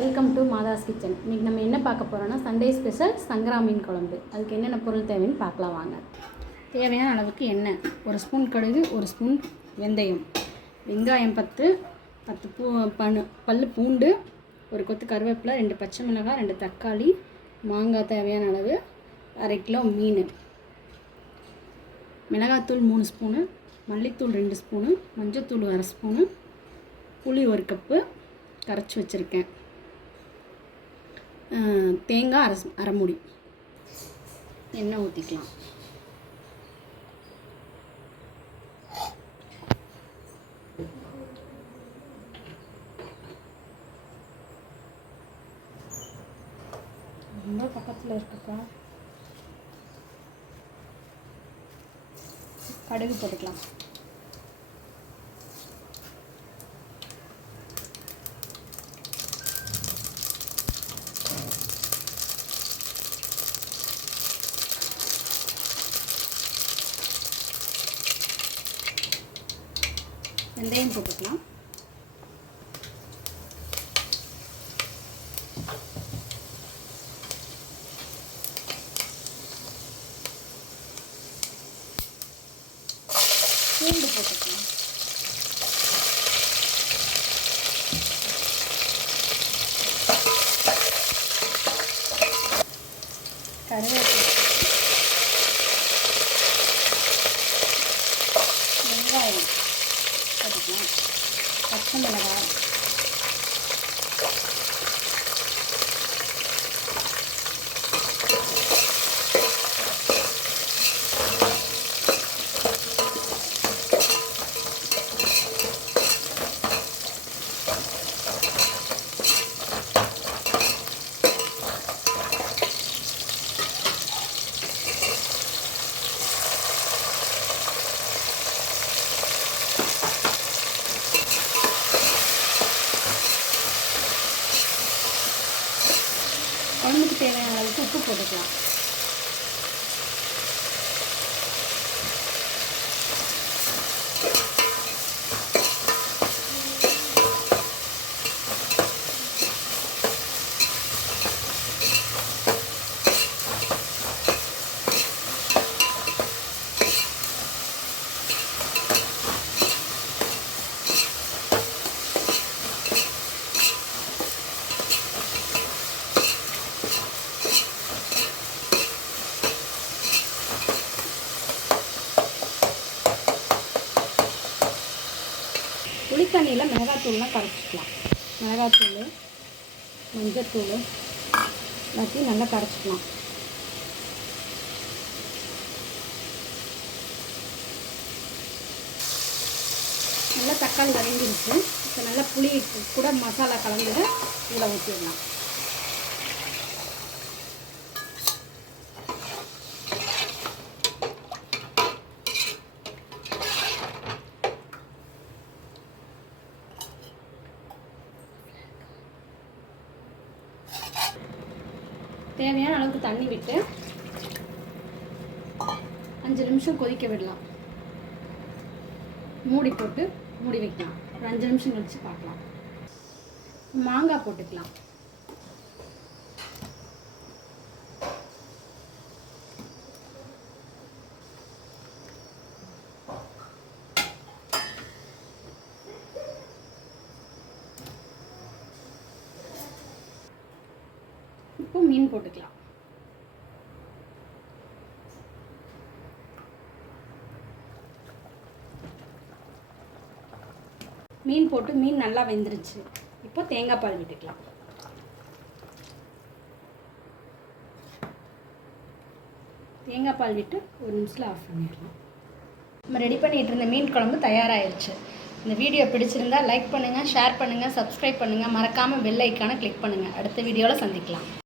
Welcome to மாதாஸ் kitchen. இன்றைக்கி நம்ம என்ன பார்க்க போகிறோன்னா சண்டே ஸ்பெஷல் சங்கரா மீன் குழம்பு. அதுக்கு என்னென்ன பொருள் தேவைன்னு பார்க்கலாம் வாங்க. தேவையான அளவுக்கு எண்ணெய், 1 ஸ்பூன் கடுகு, 1 ஸ்பூன் வெந்தயம், வெங்காயம் 10 பல்லு பூண்டு, 1 கொத்து கருவேப்பிலை, 2 பச்சை மிளகாய், 2 தக்காளி, மாங்காய் தேவையான அளவு, 1/2 கிலோ மீன், மிளகாத்தூள் 3 ஸ்பூனு, மல்லித்தூள் 2 ஸ்பூனு, மஞ்சத்தூள் 1/2 ஸ்பூனு, புளி 1 கப்பு கரைச்சி வச்சுருக்கேன், தேங்காய் அரை மூடி. எண்ணெய் ஊற்றிக்கலாம். ரொம்ப பக்கத்தில் இருக்குப்பா. கடுகு போட்டுக்கலாம். வெந்தயம் போட்டுக்கலாம். பூண்டு போட்டுக்கலாம். கருவேப்பிலை, வெங்காயம் போட்டுக்கலாம். பச்சை மிளகாய், குழம்புக்கு தேவையான அளவுக்கு உப்பு போட்டுக்கலாம். புளித்தண்ணியில் மிளகாத்தூள்லாம் கரைச்சிக்கலாம். மிளகாத்தூள், மஞ்சத்தூள் எல்லாத்தையும் நல்லா கரைச்சிக்கலாம். நல்லா தக்காளி வதங்கிருச்சு. இப்போ நல்லா புளி கூட மசாலா கலந்து இதில் ஊற்றிடலாம். தேவையான அளவுக்கு தண்ணி விட்டு 5 நிமிஷம் கொதிக்க விடலாம். மூடி போட்டு மூடி வைக்கலாம். ஒரு 5 நிமிஷம் கழிச்சு பார்க்கலாம். மாங்காய் போட்டுக்கலாம். இப்போ மீன் போட்டுக்கலாம். மீன் போட்டு மீன் நல்லா வெந்துருச்சு. இப்போ தேங்காய் பால் விட்டுக்கலாம். தேங்காய் பால் விட்டு 1 நிமிஷத்தில் ஆஃப் பண்ணிடலாம். நம்ம ரெடி பண்ணிகிட்டு இருந்த மீன் குழம்பு தயாராகிடுச்சு. இந்த வீடியோ பிடிச்சிருந்தா லைக் பண்ணுங்கள், ஷேர் பண்ணுங்கள், சப்ஸ்கிரைப் பண்ணுங்கள். மறக்காமல் பெல் ஐக்கானை கிளிக் பண்ணுங்கள். அடுத்த வீடியோவில் சந்திக்கலாம்.